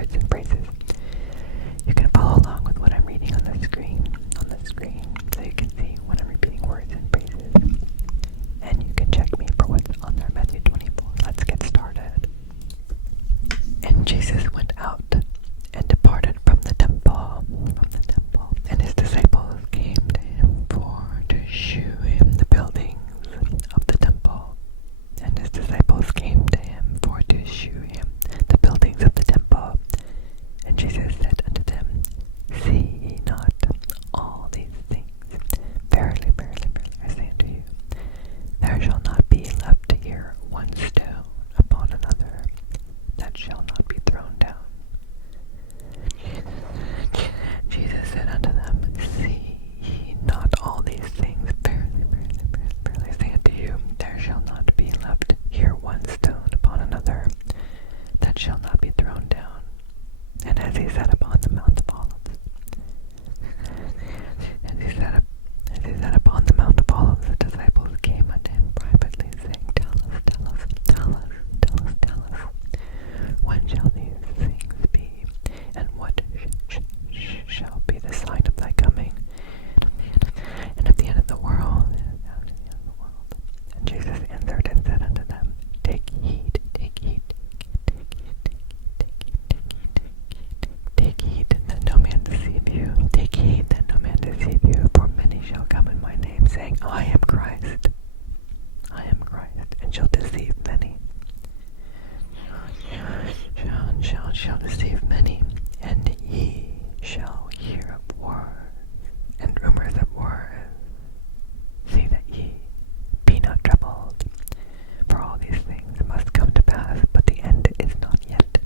words and phrases. You can follow along with what I'm reading on the screen, so you can see when I'm repeating words and phrases. And you can check me for what's on there, Matthew 24. Let's get started. And Jesus went out and departed from the temple, and his disciples came to him to shew him the buildings of the temple. And his disciples came to him to shew him the buildings of the temple. And Jesus said unto them, See ye not all these things? Verily, verily, verily, I say unto you, there shall not be left here one stone upon another that shall not be thrown down. Jesus said unto them, See ye not all these things? Verily, verily, verily, verily, I say unto you, there shall not be left here one stone upon another that shall not be thrown down. And as he sat upon the Mount of Olives, the disciples came unto him privately, saying, Tell us, when shall these things be? And what shall be the sign of thy coming? And of the end of the world? And Jesus answered and said unto them, Take heed, that no man deceive you. Take heed that no man deceive you, for many shall come in my name, saying, I am Christ, and shall deceive many. Shall deceive many, and ye shall hear of wars, and rumors of wars. See that ye be not troubled, for all these things must come to pass, but the end is not yet.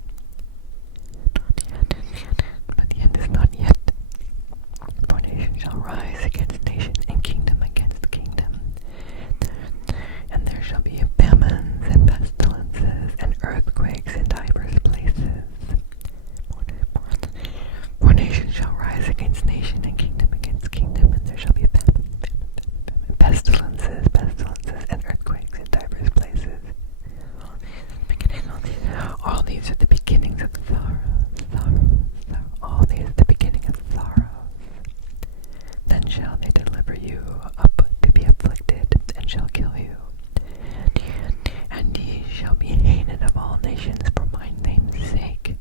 For nation shall rise against nation, and kingdom against kingdom. And there shall be famines and pestilences and earthquakes in divers places. For nation shall rise against nation, and kingdom against kingdom, and there shall be pestilences, and earthquakes in divers places. All these are the beginnings of sorrows. All these are the beginning of sorrows. Then shall they deliver you up to be afflicted, and shall kill you. And ye shall be hated of all nations for my name's sake.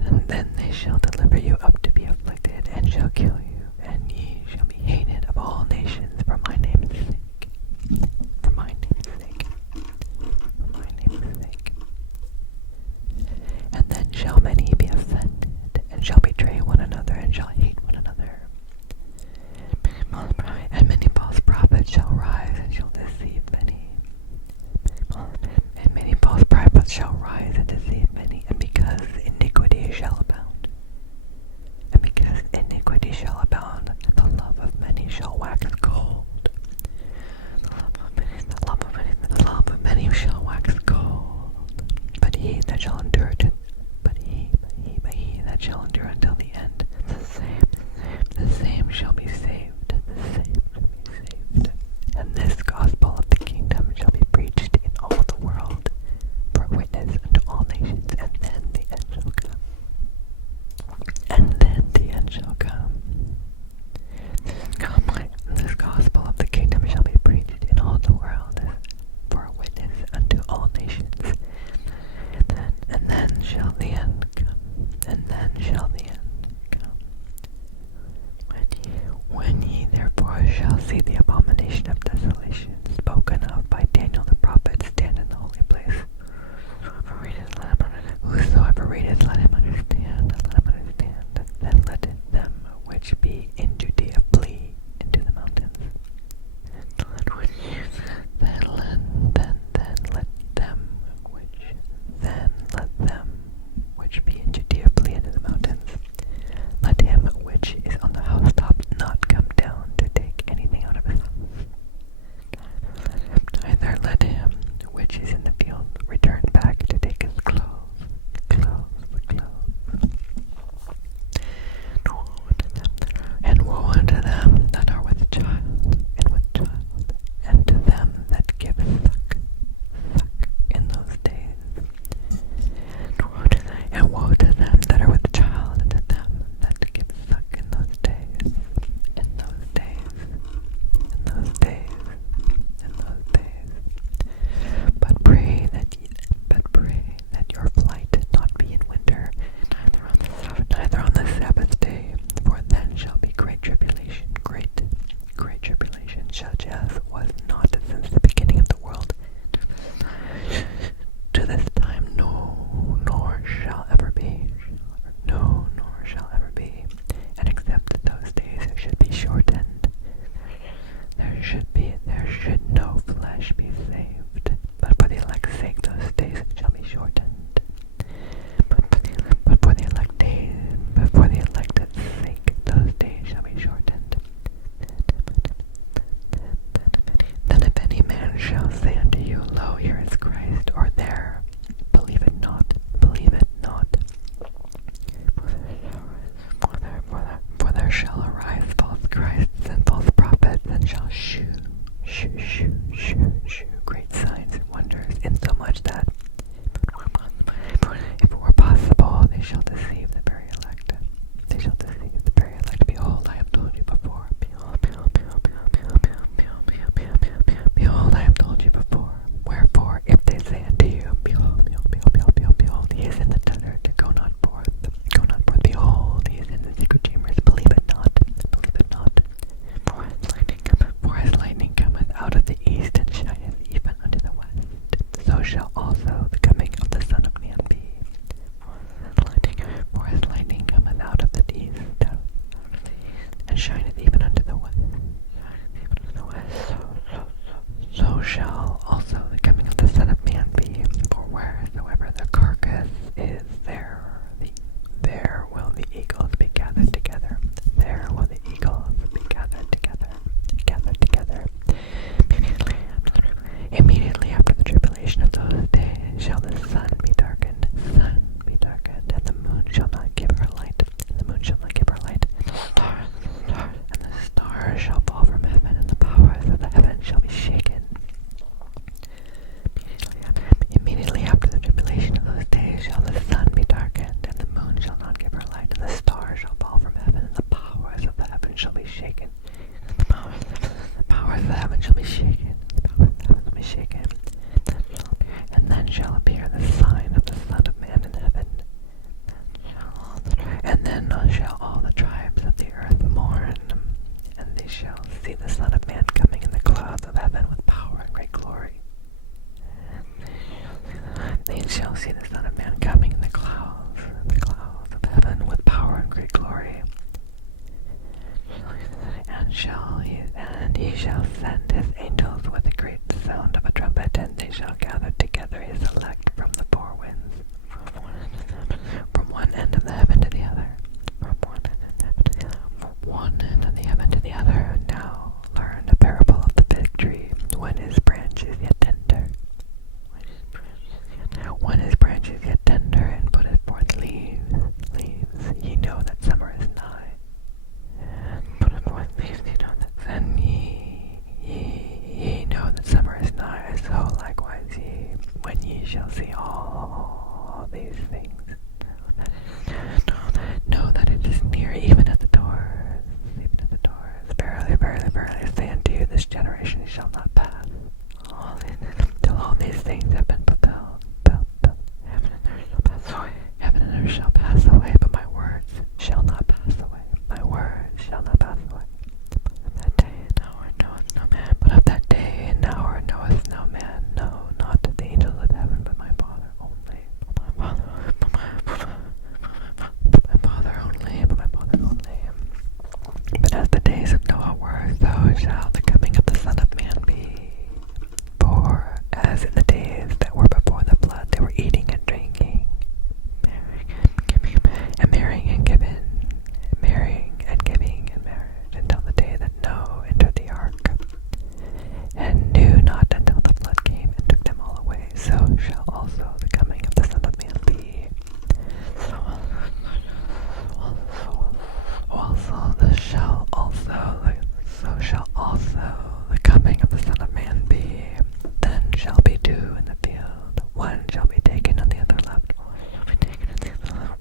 And then they shall deliver you up to be afflicted, and shall kill you. And ye shall be hated of all nations for my name's sake. For my name's sake. For my name's sake. And then shall many be offended, and shall betray one another, and shall hate one another. And many false prophets shall rise, and shall deceive many. And many false prophets shall rise and deceive many, and because iniquity shall abound, the love of many shall wax cold. The love of many shall wax cold. But he that shall endure until the end, the same shall be saved. And this gospel of the kingdom shall be preached in all the world for a witness unto all nations, and then the end shall come. shall also the coming of the Son of Man be. For his lightning cometh out of the east, and shineth even unto the west. So shall also the coming of the Son of Man be. For wheresoever the carcass is, there will the eagles be gathered together. There will the eagles be gathered together. Gathered together. Immediately after the tribulation of those days shall the sun be darkened, and the moon shall not give her light, and the stars shall fall from heaven, and the powers of the heaven shall be shaken. Immediately after the tribulation of those days shall the sun be darkened, and the moon shall not give her light, and the stars shall fall from heaven, and the powers of the heaven shall be shaken. The powers of the heaven shall be shaken. And then shall appear the sign of the Son of Man in heaven. And then shall all the tribes of the earth mourn, and they shall see the Son of Man coming in the clouds of heaven with power and great glory. They shall see the Son of Man coming in the clouds of heaven with power and great glory. And he shall send his angels with a great sound of a trumpet, and they shall gather together his elect from the four winds, from one end of the heaven to the other. Now learn a parable of the fig tree. When his branch is yet tender, and putteth forth leaves, ye know that summer is nigh. And ye know that summer is nigh. So likewise ye, when ye shall see all these things, know that it is near, even at the doors. Verily, verily, verily, I say unto you, this generation shall not pass till all these things have been fulfilled. Heaven and earth shall pass away, but my words shall not pass away. My words shall not pass away. But of that day and hour knoweth no man, no, not the angels of heaven, but my Father only. But as the days of Noah were, so shall the coming of the Son of Man be. For as in the days that were before the flood, they were eating and drinking, and marrying and giving in marriage, until the day that Noah entered the ark, and knew not until the flood came and took them all away. So shall also the coming of the Son of Man be. So shall also the coming of the Son of Man be. Then shall be two in the field, one shall be taken and the other left.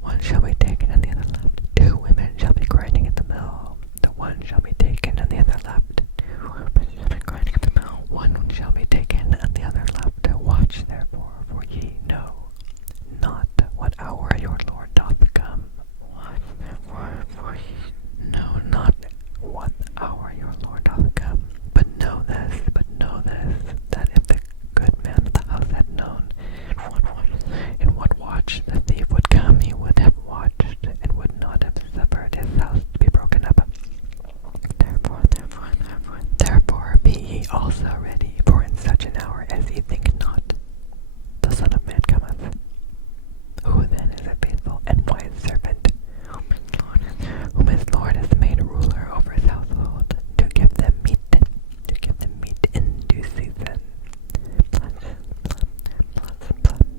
One shall be taken and the other left. Two women shall be grinding at the mill, the one shall be taken and the other left. Two women shall be grinding at the mill, one shall be taken and the other left. Watch therefore, for ye know not what hour your Lord doth come. Watch therefore, for ye know not what hour your Lord doth come. But know this, that if the good man of the house had known in what watch the thief would come, he would have watched, and would not have suffered his house to be broken up. Therefore be ye also ready, for in such an hour as ye think not, the Son of Man cometh. Who then is a faithful and wise servant, whom his Lord has made a ruler over his household, to give them meat in due season?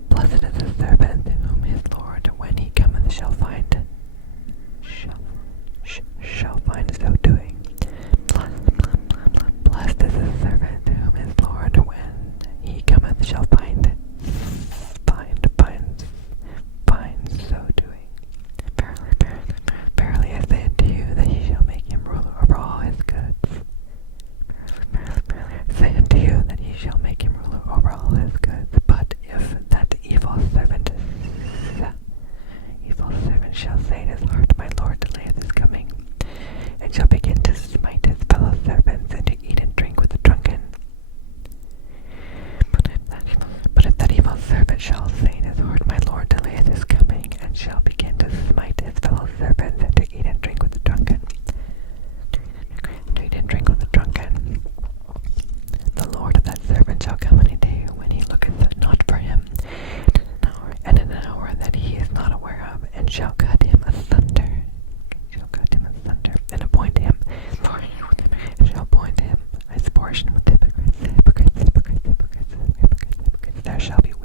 Blessed is the servant whom his Lord, when he cometh, shall find so doing. Blessed is the servant whom his Lord, when he cometh, shall find so doing. Verily I say unto you, that he shall make him ruler over all his goods. Say unto you that he shall make him ruler over all his goods. But if that evil servant shall say in his heart, my Lord delayeth his coming, and shall begin to smite his fellow servants, and to eat and drink with the drunken. But if that evil I shall be